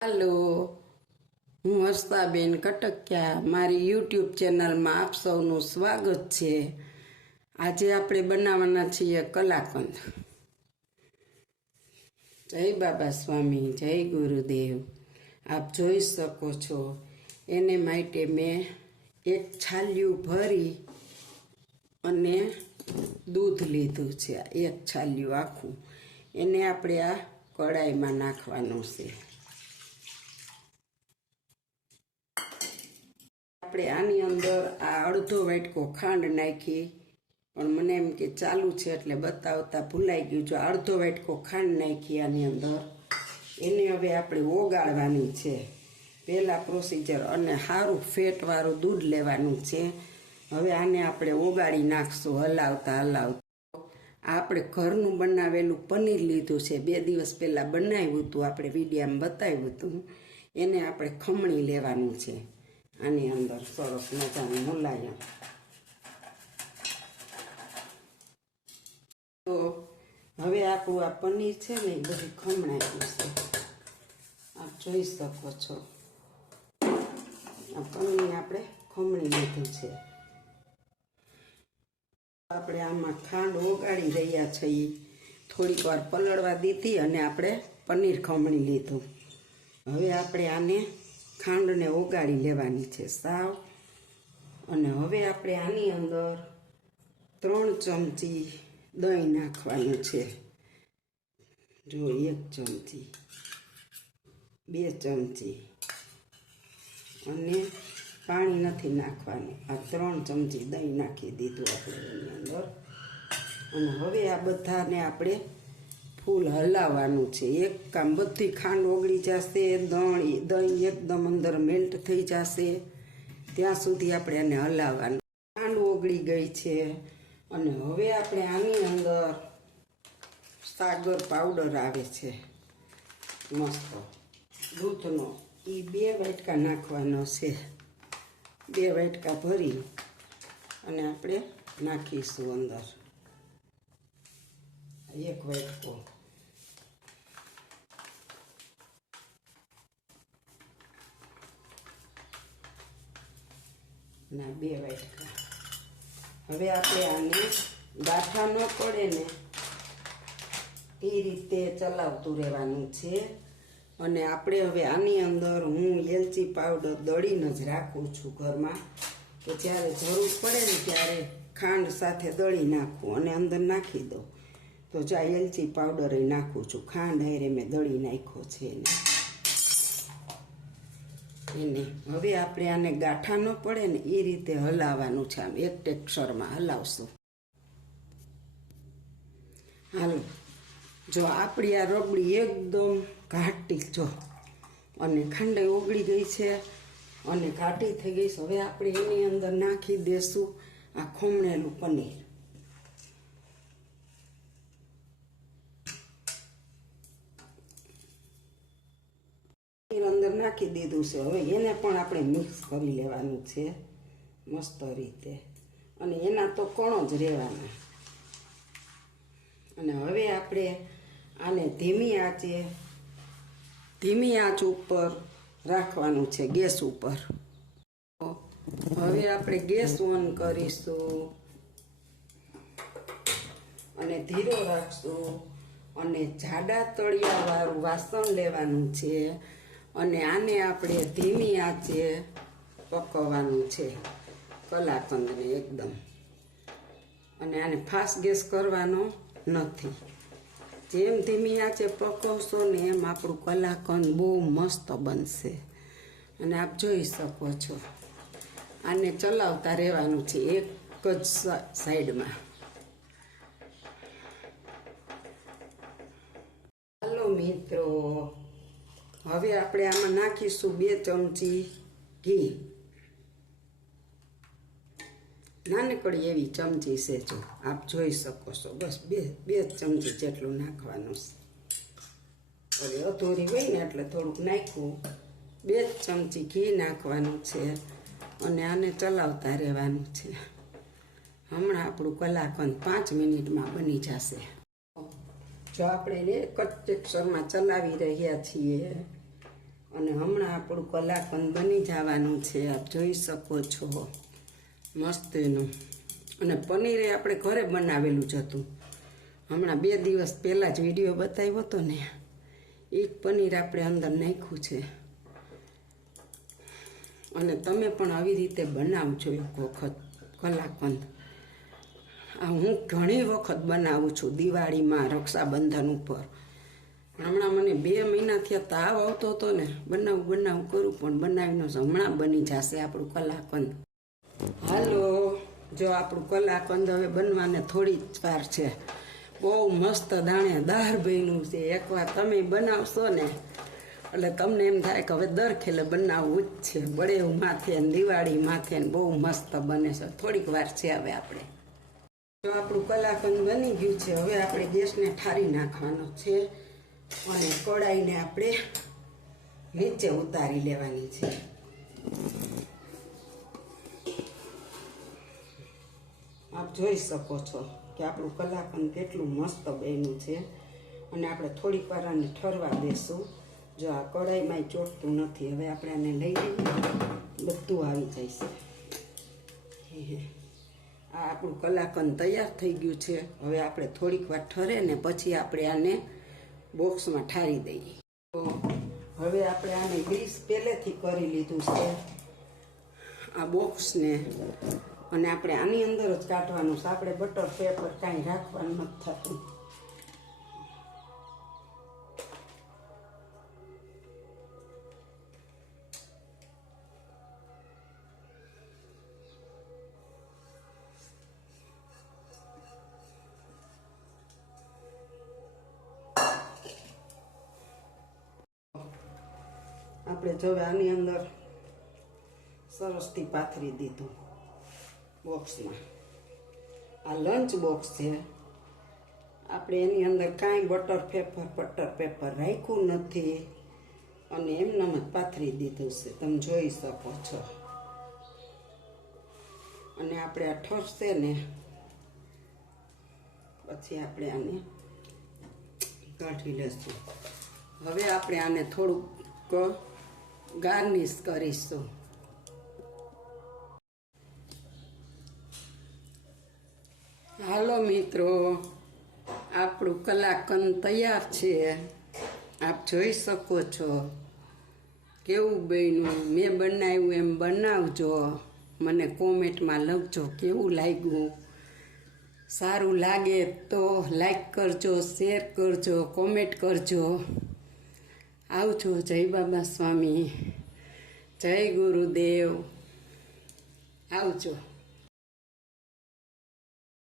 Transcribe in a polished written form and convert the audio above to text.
હાલો, હું હર્ષાબેન કટકિયા મારી યુટ્યુબ ચેનલમાં આપ સૌનું સ્વાગત છે। આજે આપણે બનાવવાના છીએ કલાકંદ। જય બાબા સ્વામી, જય ગુરુદેવ। આપ જોઈ શકો છો એને માટે મેં એક છાલિયું ભરી અને દૂધ લીધું છે। એક છાલિયું આખું એને આપણે આ કડાઈમાં નાખવાનું છે। આપણે આની અંદર આ અડધો વાટકો ખાંડ નાખી, પણ મને એમ કે ચાલુ છે એટલે બતાવતા ભૂલાઈ ગયું। જો અડધો વાટકો ખાંડ નાખી આની અંદર, એને હવે આપણે ઓગાળવાની છે પહેલાં પ્રોસીજર, અને સારું ફેટવાળું દૂધ લેવાનું છે। હવે આને આપણે ઓગાળી નાખશું હલાવતા હલાવતા। આપણે ઘરનું બનાવેલું પનીર લીધું છે, 2 દિવસ પહેલાં બનાવ્યું હતું, આપણે વિડીયામાં બતાવ્યું હતું। એને આપણે ખમણી લેવાનું છે આની અંદર સરસ મજાનું મુલાયમ। તો હવે આપણું આ પનીર છે ને એ બધું ખમણાયું છે, આપ જોઈ શકો છો। આ પનીર આપણે ખમણી લીધું છે। આપણે આમાં ખાંડ ઓગાળી રહ્યા છીએ, થોડીક વાર પલળવા દીધી અને આપણે પનીર ખમણી લીધું। હવે આપણે આને ખાંડને ઓગાળી લેવાની છે સાવ, અને હવે આપણે આની અંદર 3 ચમચી દહીં નાખવાનું છે। જો 1 ચમચી, 2 ચમચી, અને પાણી નથી નાખવાનું। આ 3 ચમચી દહીં નાખી દીધું આપણે એની અંદર, અને હવે આ બધાને આપણે ફૂલ હલાવવાનું છે। એક કામ બધી ખાંડ ઓગળી જશે, દહીં એકદમ અંદર મેલ્ટ થઈ જશે ત્યાં સુધી આપણે આને હલાવવાનું। ખાંડ ઓગળી ગઈ છે, અને હવે આપણે આની અંદર સાગર પાવડર આવે છે મસ્ત દૂધનો, એ 2 વાટકા નાખવાનો છે। 2 વાટકા ભરી અને આપણે નાખીશું અંદર 1 વાટકો, ના 2 વાટકા। હવે આપણે આને ગાંઠા ન પડે ને એ રીતે ચલાવતું રહેવાનું છે। અને આપણે હવે આની અંદર હું એલચી પાવડર દળીને જ રાખું છું ઘરમાં, કે જ્યારે જરૂર પડે ને ત્યારે ખાંડ સાથે દળી નાખું અને અંદર નાખી દઉં। તો જા એલચી પાવડર એ નાખું છું, ખાંડ હારે મેં દળી નાખ્યો છે એને। હવે આપણે આને ગાંઠા ન પડે ને એ રીતે હલાવવાનું છે, આમ એક ટેક્સચરમાં હલાવશું। હાલો, જો આપણી આ રબડી એકદમ ઘાટી, જો અને ખાંડે ઓગળી ગઈ છે અને ઘાટી થઈ ગઈ છે। હવે આપણે એની અંદર નાખી દેશું આ ખમણેલું પનીર। અંદર નાખી દીધું છે। હવે એને પણ આપણે મિક્સ કરી લેવાનું છે મસ્ત રીતે, અને એના તો કણો જ રહેવાના। અને હવે આપણે આને ધીમી આંચ ઉપર રાખવાનું છે ગેસ ઉપર। હવે આપણે ગેસ ઓન કરીશું અને ધીરો રાખશું, અને જાડા તળિયાવાળું વાસણ લેવાનું છે, અને આને આપણે ધીમી આંચે પકવવાનું છે કલાકંદને એકદમ। અને આને ફાસ્ટ ગેસ કરવાનો નથી, જેમ ધીમી આંચે પકવશો ને એમ આપણું કલાકંદ બહુ મસ્ત બનશે। અને આપ જોઈ શકો છો આને ચલાવતા રહેવાનું છે એક જ સાઈડમાં। હાલો મિત્રો, હવે આપણે આમાં નાખીશું 2 ચમચી ઘી, નાનકડી એવી ચમચી છે, જો આપ જોઈ શકો છો, બસ 2 ચમચી જેટલું નાખવાનું છે। હવે અધૂરી હોય ને એટલે થોડુંક નાખ્યું, 2 ચમચી ઘી નાખવાનું છે, અને આને ચલાવતા રહેવાનું છે। હમણાં આપણું કલાકંદ 5 મિનિટમાં બની જશે। જો આપણે એક જ ટેક્સચરમાં ચલાવી રહ્યા છીએ અને હમણાં આપણું કલાકંદ બની જવાનું છે, આપ જોઈ શકો છો મસ્ત એનું. અને પનીર એ આપણે ઘરે બનાવેલું જ હતું. હમણાં 2 દિવસ પહેલાં જ વિડીયો બતાવ્યો હતો ને, એ પનીર આપણે અંદર નાખ્યું છે. અને તમે પણ આવી રીતે બનાવજો એક વખત કલાકંદ. આ હું ઘણી વખત બનાવું છું દિવાળીમાં, રક્ષાબંધન ઉપર. હમણાં મને 2 મહિનાથી તાવ આવતો હતો ને, બનાવું કરું પણ બનાવીનો હમણાં બની જશે આપણું કલાકંદ. હાલો, જો આપણું કલાકંદ હવે બનવાને થોડી જ વાર છે. બહુ મસ્ત દાણેદાર બન્યું છે. એકવાર તમે બનાવશો ને એટલે તમને એમ થાય કે હવે દર ખેલે બનાવવું જ છે. બળેવું માથે ને દિવાળી માથે ને બહુ મસ્ત બને છે. થોડીક વાર છે હવે આપણે. જો આપણું કલાકંદ બની ગયું છે, હવે આપણે ગેસને ઠારી નાખવાનો છે અને કઢાઈને આપણે નીચે ઉતારી લેવાની છે. આપ જોઈ શકો છો કે આપણું કલાકંદ કેટલું મસ્ત બન્યું છે. અને આપણે થોડીક વાર આને ઠરવા દેશું. જો આ કઢાઈમાં ચોટતું નથી. હવે આપણે આને લઈ લઈએ, બધું આવી જશે. આ આપણું કલાકંદ તૈયાર થઈ ગયું છે. હવે આપણે થોડીક વાર ઠરે ને પછી આપણે આને બોક્સમાં ઠારી દઈએ. તો હવે આપણે આને ગ્રીસ પહેલેથી કરી લીધું છે આ બોક્સને, અને આપણે આની અંદર જ કાઢવાનું છે. આપણે બટર પેપર કાંઈ રાખવાનું નથી થતું. આપણે જો આની અંદર સરસથી પાથરી દીધું બોક્સમાં. આ લંચ બોક્સ છે. આપણે એની અંદર કાંઈ બટર પેપર રાખ્યું નથી અને એમનામ જ પાથરી દીધું છે. તમે જોઈ શકો છો. અને આપણે આ ઠરશે ને પછી આપણે આને કાઢી લેશું. હવે આપણે આને થોડુંક ગાર્નિશ કરીશું. હાલો મિત્રો, આપણું કલાકંદ તૈયાર છે. આપ જોઈ શકો છો કેવું બન્યું. મેં બનાવ્યું એમ બનાવજો. મને કોમેન્ટમાં લખજો કેવું લાગ્યું. સારું લાગે તો લાઈક કરજો, શેર કરજો, કોમેન્ટ કરજો. આવજો. જય બાબા સ્વામી, જય ગુરુદેવ. આવજો.